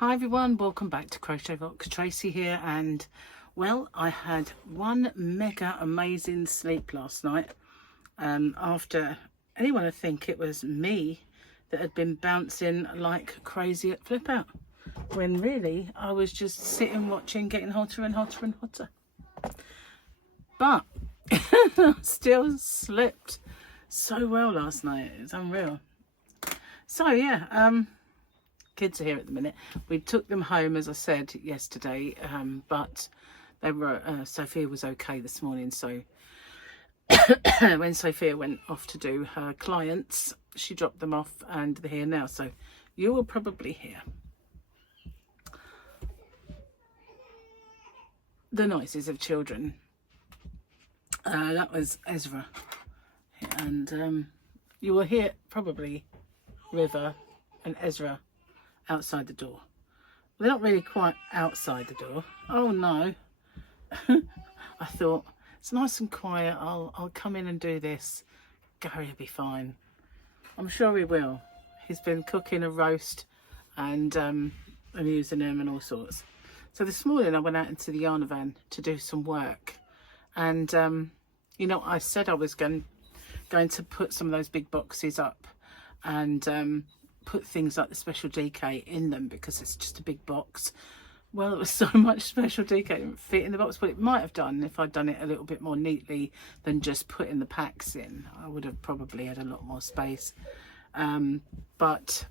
Hi everyone, welcome back to Crochet Rocks. Tracy here, and well, I had one mega amazing sleep last night. After anyone would think it was me that had been bouncing like crazy at Flip Out, when really I was just sitting watching, getting hotter and hotter and hotter. But I still slept so well last night. It's unreal. So yeah, kids are here at the minute. We took them home, as I said yesterday, but they were Sophia was okay this morning. So when Sophia went off to do her clients, she dropped them off and they're here now. So you will probably hear the noises of children. That was Ezra, and you will hear probably River and Ezra outside the door. They're not really quite outside the door. Oh no. I thought it's nice and quiet. I'll come in and do this. Gary will be fine. I'm sure he will. He's been cooking a roast and amusing him and all sorts. So this morning I went out into the Yarnavan to do some work, and you know, I said I was going to put some of those big boxes up and put things like the special DK in them because it's just a big box. Well, it was so much special DK, it didn't fit in the box, but it might have done if I'd done it a little bit more neatly than just putting the packs in. I would have probably had a lot more space. But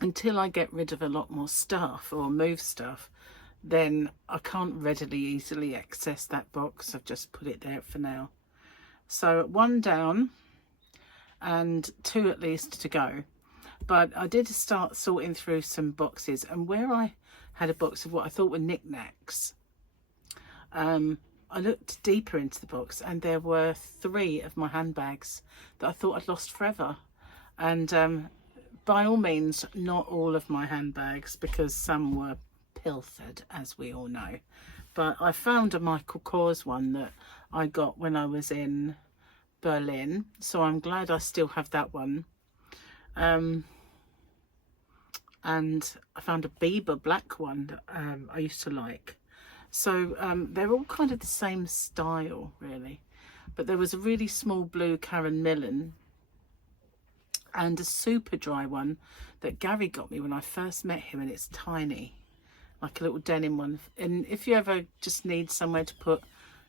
until I get rid of a lot more stuff or move stuff, then I can't readily easily access that box. I've just put it there for now. So one down and two at least to go. But I did start sorting through some boxes, and where I had a box of what I thought were knickknacks, I looked deeper into the box and there were 3 of my handbags that I thought I'd lost forever. And by all means, not all of my handbags, because some were pilfered, as we all know. But I found a Michael Kors one that I got when I was in Berlin, so I'm glad I still have that one. And I found a Bieber black one that I used to like. So they're all kind of the same style, really. But there was a really small blue Karen Millen and a super dry one that Gary got me when I first met him, and it's tiny, like a little denim one. And if you ever just need somewhere to put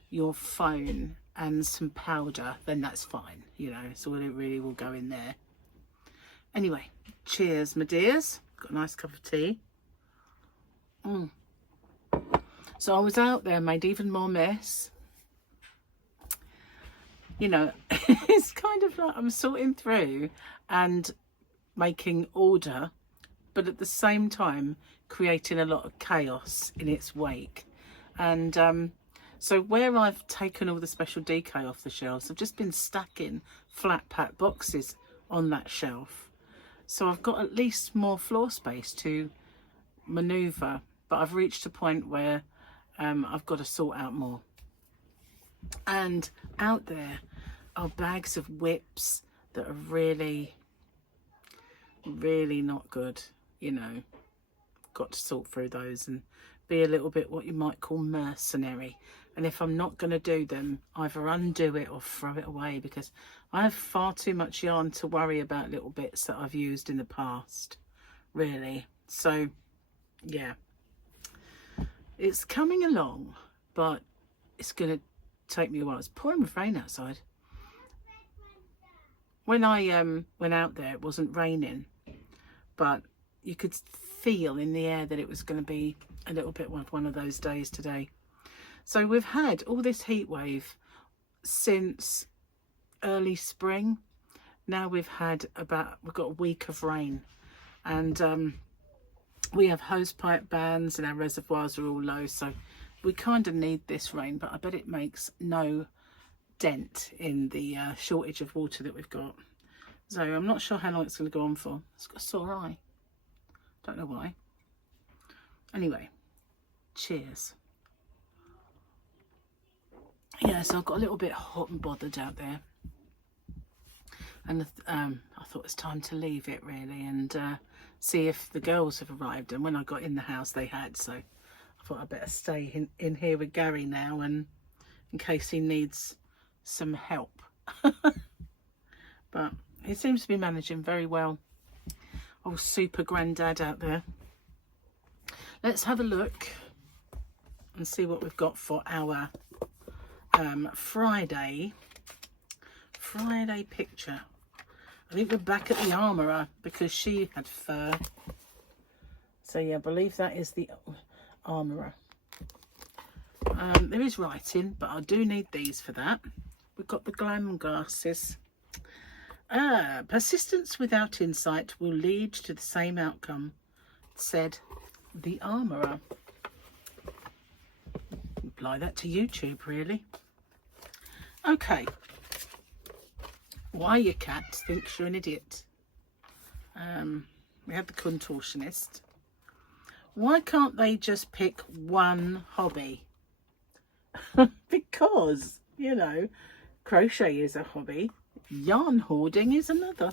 your phone and some powder, then that's fine, you know, so it really will go in there. Anyway, cheers, my dears. Got a nice cup of tea. So I was out there, made even more mess. You know, it's kind of like I'm sorting through and making order, but at the same time creating a lot of chaos in its wake. And so where I've taken all the special DK off the shelves, I've just been stacking flat pack boxes on that shelf. So I've got at least more floor space to manoeuvre, but I've reached a point where I've got to sort out more. And out there are bags of whips that are really, really not good, you know. Got to sort through those and be a little bit what you might call mercenary. And if I'm not going to do them, either undo it or throw it away, because I have far too much yarn to worry about little bits that I've used in the past, really. So yeah, it's coming along, but it's going to take me a while. It's pouring with rain outside. When I went out there, it wasn't raining, but you could feel in the air that it was going to be a little bit one of those days today. So we've had all this heat wave since early spring. Now we've got a week of rain, and we have hosepipe bans and our reservoirs are all low, so we kind of need this rain, but I bet it makes no dent in the shortage of water that we've got. So I'm not sure how long it's going to go on for. It's got a sore eye. Don't know why. Anyway, cheers. Yeah, so I've got a little bit hot and bothered out there. And I thought it's time to leave it really, and see if the girls have arrived. And when I got in the house, they had. So I thought I'd better stay in here with Gary now, and in case he needs some help. But he seems to be managing very well. Oh, super granddad out there. Let's have a look and see what we've got for our Friday picture. I think we're back at the armourer because she had fur. So yeah, I believe that is the armourer. There is writing, but I do need these for that. We've got the glam glasses. Persistence without insight will lead to the same outcome, said the armourer. Apply that to YouTube, really. Okay. Why your cat thinks you're an idiot. We had the contortionist. Why can't they just pick one hobby? Because, you know, crochet is a hobby. Yarn hoarding is another,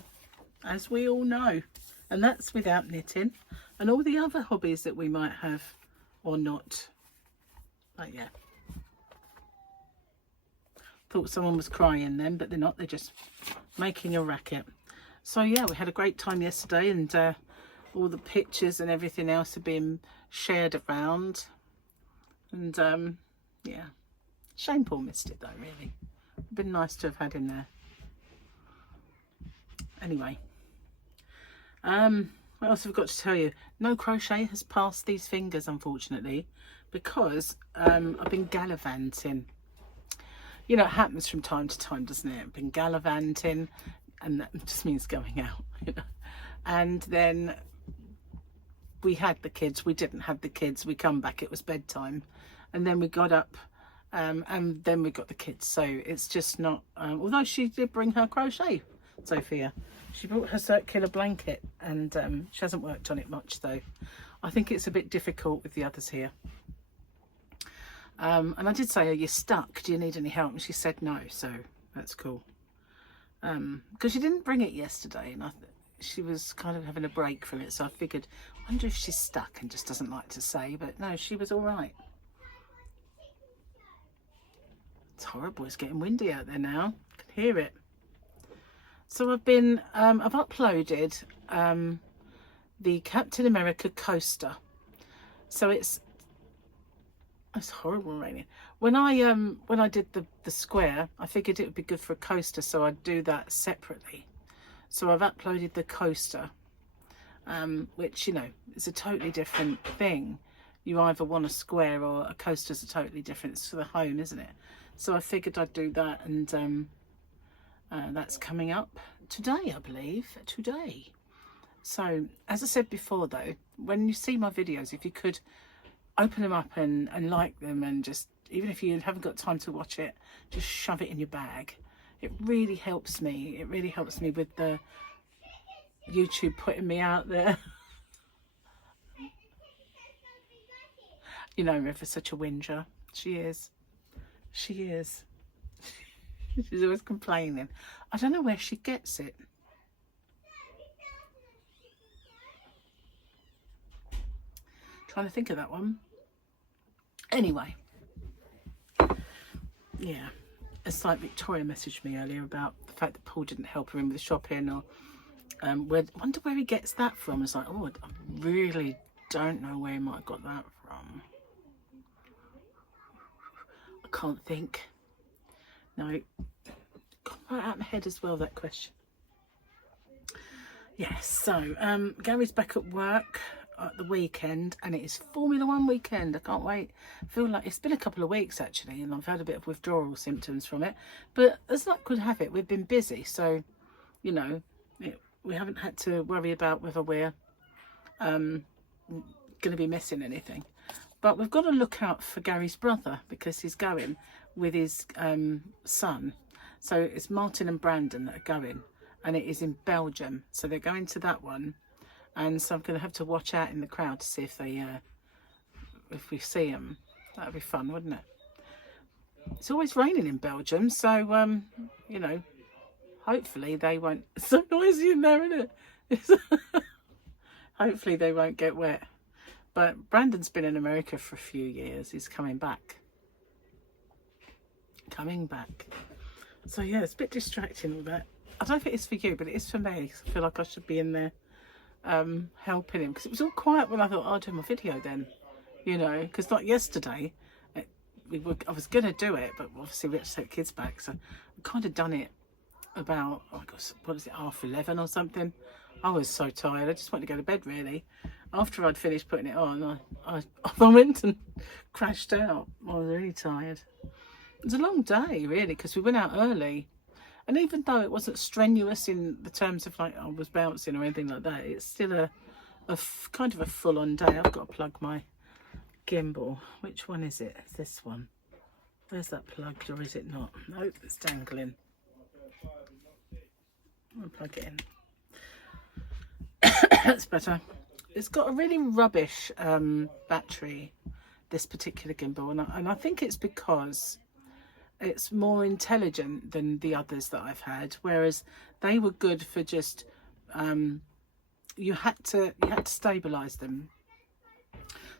as we all know. And that's without knitting. And all the other hobbies that we might have or not. But yeah. Thought someone was crying then, but they're not. They're just making a racket. So yeah, we had a great time yesterday, and all the pictures and everything else are being shared around. And yeah, shame Paul missed it though, really. It'd been nice to have had him there. Anyway, what else have we got to tell you? No crochet has passed these fingers, unfortunately, because I've been gallivanting. You know, it happens from time to time, doesn't it? I've been gallivanting, and that just means going out, you know. And then we had the kids, we didn't have the kids, we come back, it was bedtime, and then we got up, and then we got the kids. So it's just not, although she did bring her crochet, Sophia. She brought her circular blanket, and she hasn't worked on it much though. I think it's a bit difficult with the others here. And I did say, are you stuck? Do you need any help? And she said no, so that's cool. Because she didn't bring it yesterday, and she was kind of having a break from it, so I figured, I wonder if she's stuck and just doesn't like to say, but no, she was all right. It's horrible, it's getting windy out there now. I can hear it. So I've been, I've uploaded the Captain America coaster. So it's horrible raining. When I did the square, I figured it would be good for a coaster, so I'd do that separately. So I've uploaded the coaster, which, you know, is a totally different thing. You either want a square or a coaster's a totally different. It's for the home, isn't it? So I figured I'd do that, and that's coming up today, I believe. Today. So, as I said before, though, when you see my videos, if you could open them up and like them, and just, even if you haven't got time to watch it, just shove it in your bag. It really helps me. It really helps me with the YouTube putting me out there. You know, River's such a whinger. She is. She is. She's always complaining. I don't know where she gets it. Trying to think of that one. Anyway. Yeah. It's like Victoria messaged me earlier about the fact that Paul didn't help her in with the shopping, or wonder where he gets that from. It's like, oh, I really don't know where he might have got that from. I can't think. No, got right out of my head as well, that question. Yes, so Gary's back at work at the weekend, and it is Formula One weekend. I can't wait. I feel like it's been a couple of weeks actually, and I've had a bit of withdrawal symptoms from it, but as luck would have it, we've been busy, so you know, we haven't had to worry about whether we're going to be missing anything. But we've got to look out for Gary's brother, because he's going with his son. So it's Martin and Brandon that are going, and it is in Belgium, so they're going to that one. And so I'm going to have to watch out in the crowd to see if they, if we see them. That'd be fun, wouldn't it? It's always raining in Belgium, so, you know, hopefully they won't. It's so noisy in there, isn't it? Hopefully they won't get wet. But Brandon's been in America for a few years. He's coming back. So yeah, it's a bit distracting all that. I don't think it's for you, but it is for me. I feel like I should be in there helping him, because it was all quiet when I thought, I'll do my video then, you know, because like yesterday I was going to do it, but obviously we had to take kids back, so I kind of done it about, oh gosh, what is it, 11:30 or something. I was so tired, I just wanted to go to bed really. After I'd finished putting it on, I went and crashed out. I was really tired. It was a long day really, because we went out early, and even though it wasn't strenuous in the terms of like I was bouncing or anything like that, it's still a kind of a full-on day. I've got to plug my gimbal. Which one is it? It's this one. Where's that plugged, or is it not? No, it's dangling. I'll plug it in. That's better. It's got a really rubbish battery, this particular gimbal, and I think it's because it's more intelligent than the others that I've had, whereas they were good for just you had to stabilize them.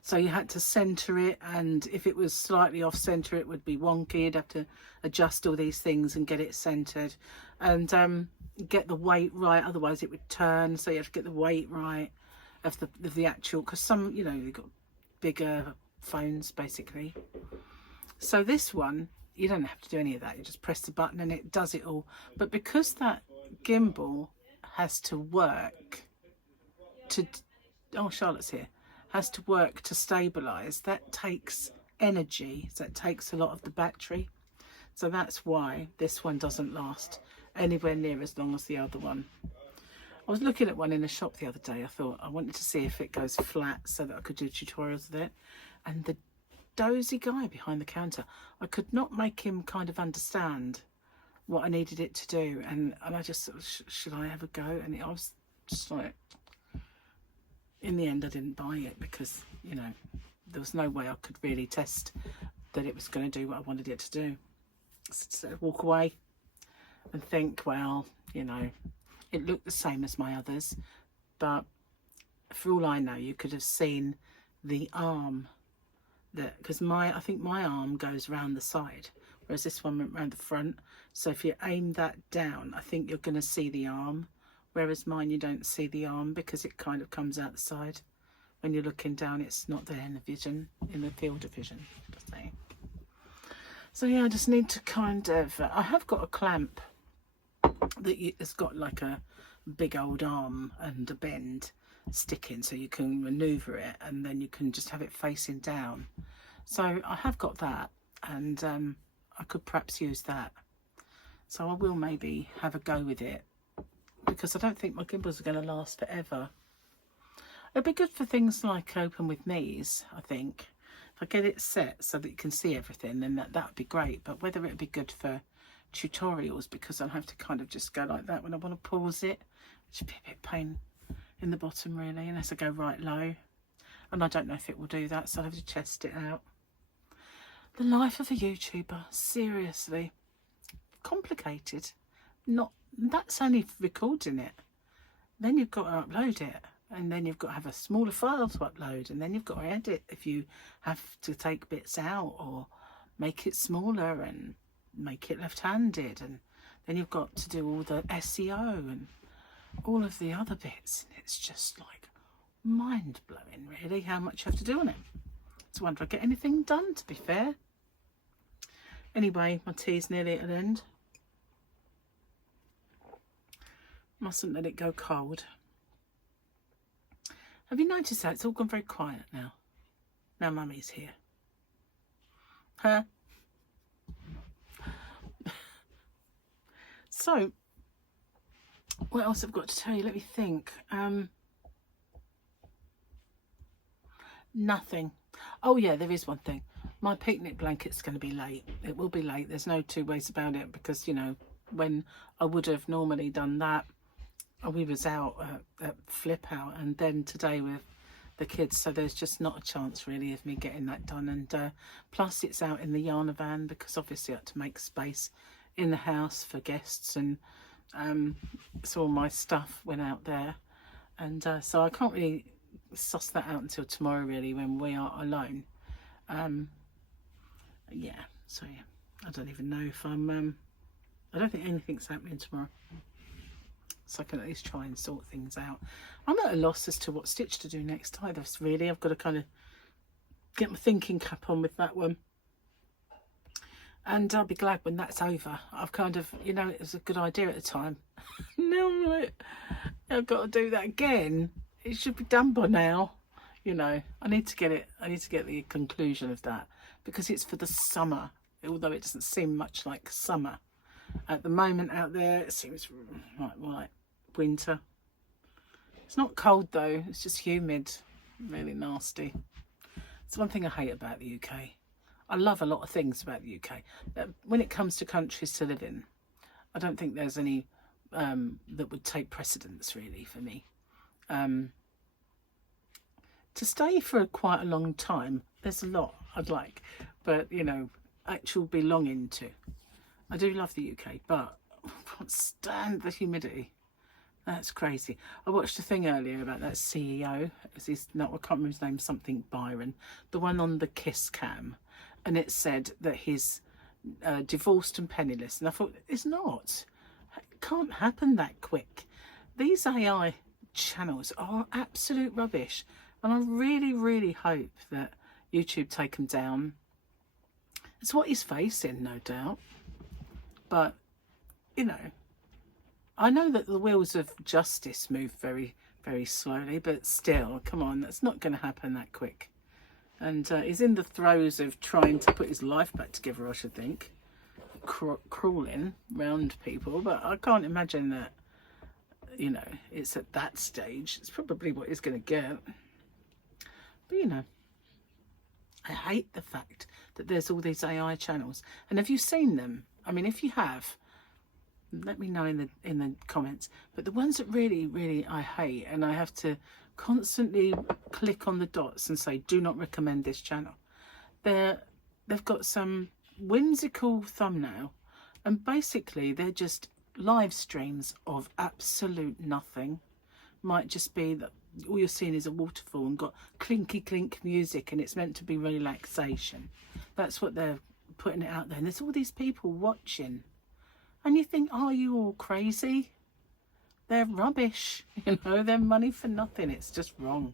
So you had to center it, and if it was slightly off center, it would be wonky. You'd have to adjust all these things and get it centered, and get the weight right. Otherwise, it would turn. So you have to get the weight right of the actual. Because some, you know, you've got bigger phones basically. So this one, you don't have to do any of that. You just press the button and it does it all. But because that gimbal has to work to, oh, Charlotte's here. Has to work to stabilize, that takes energy, so it takes a lot of the battery. So that's why this one doesn't last anywhere near as long as the other one. I was looking at one in a shop the other day. I thought I wanted to see if it goes flat so that I could do tutorials with it, and the dozy guy behind the counter, I could not make him kind of understand what I needed it to do, and I just sort of, should I have a go? And I was just like, in the end I didn't buy it, because, you know, there was no way I could really test that it was going to do what I wanted it to do. So walk away and think, well, you know, it looked the same as my others, but for all I know, you could have seen the arm, that, because I think my arm goes around the side, whereas this one went around the front. So if you aim that down, I think you're going to see the arm. Whereas mine, you don't see the arm, because it kind of comes out the side. When you're looking down, it's not there in the vision, in the field of vision. So yeah, I just need to kind of, I have got a clamp that has got like a big old arm and a bend sticking, so you can maneuver it, and then you can just have it facing down. So I have got that, and I could perhaps use that. So I will maybe have a go with it, because I don't think my gimbals are going to last forever. It'd be good for things like Open With Me's, I think. If I get it set so that you can see everything, then that would be great. But whether it'd be good for tutorials, because I'll have to kind of just go like that when I want to pause it, which would be a bit pain in the bottom really, unless I go right low. And I don't know if it will do that, so I'll have to test it out. The life of a YouTuber, seriously. Complicated. Not, that's only recording it. Then you've got to upload it, and then you've got to have a smaller file to upload, and then you've got to edit if you have to take bits out or make it smaller and make it left-handed, and then you've got to do all the SEO and all of the other bits. It's just like mind-blowing really how much you have to do on it. It's a wonder I get anything done, to be fair. Anyway, my tea's nearly at an end. Mustn't let it go cold. Have you noticed that it's all gone very quiet now? Now Mummy's here. Huh? So, what else have I got to tell you? Let me think. Nothing. Oh yeah, there is one thing. My picnic blanket's going to be late. It will be late. There's no two ways about it, because, you know, when I would have normally done that, we was out at flip out, and then today with the kids, so there's just not a chance really of me getting that done. And plus it's out in the Yarnavan, because obviously I had to make space in the house for guests, and So all my stuff went out there, and so I can't really suss that out until tomorrow, really, when we are alone. Yeah, so yeah, I don't even know if I'm I don't think anything's happening tomorrow, so I can at least try and sort things out. I'm at a loss as to what stitch to do next either, really. I've got to kind of get my thinking cap on with that one, and I'll be glad when that's over. I've kind of, you know, it was a good idea at the time. Now I'm like, I've got to do that again. It should be done by now, you know. I need to get the conclusion of that, because it's for the summer, although it doesn't seem much like summer at the moment out there. It seems like winter. It's not cold though, it's just humid, really nasty. It's one thing I hate about the UK. I love a lot of things about the UK. When it comes to countries to live in, I don't think there's any that would take precedence, really, for me. To stay for quite a long time, there's a lot I'd like, but, you know, actual belonging to. I do love the UK, but I can't stand the humidity. That's crazy. I watched a thing earlier about that CEO. I can't remember his name, something Byron, the one on the Kiss cam, and it said that he's divorced and penniless, and I thought, it's not. It can't happen that quick. These AI channels are absolute rubbish, and I really, really hope that YouTube take them down. It's what he's facing, no doubt, but, you know, I know that the wheels of justice move very, very slowly, but still, come on, that's not going to happen that quick. And he's in the throes of trying to put his life back together, I should think, crawling round people, but I can't imagine that, you know, it's at that stage. It's probably what he's going to get. But, you know, I hate the fact that there's all these AI channels. And have you seen them? I mean, if you have, let me know in the comments. But the ones that really, really I hate, and I have to constantly click on the dots and say, do not recommend this channel. They've got some whimsical thumbnail, and basically they're just live streams of absolute nothing. Might just be that all you're seeing is a waterfall and got clinky clink music, and it's meant to be relaxation. That's what they're putting it out there, and there's all these people watching, and you think, are you all crazy? They're rubbish, you know, they're money for nothing. It's just wrong.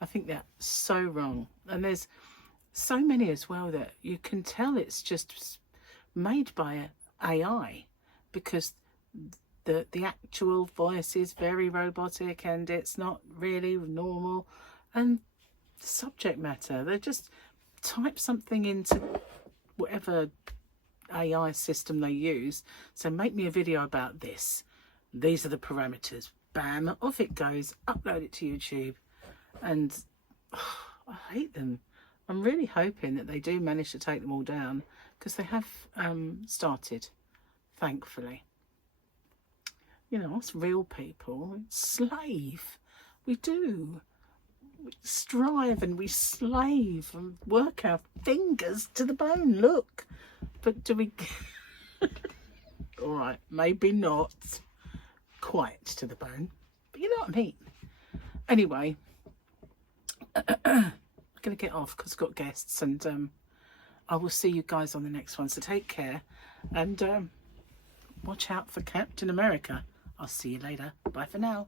I think they're so wrong. And there's so many as well that you can tell it's just made by AI, because the actual voice is very robotic and it's not really normal. And the subject matter, they just type something into whatever AI system they use. So make me a video about this. These are the parameters. Bam, off it goes. Upload it to YouTube. And I hate them. I'm really hoping that they do manage to take them all down, because they have started, thankfully. You know, us real people slave. We do. We strive and we slave and work our fingers to the bone. Look. But do we... All right, maybe not quite to the bone, but you know what I mean. Anyway, I'm going to get off because I've got guests, and I will see you guys on the next one. So take care, and watch out for Captain America. I'll see you later. Bye for now.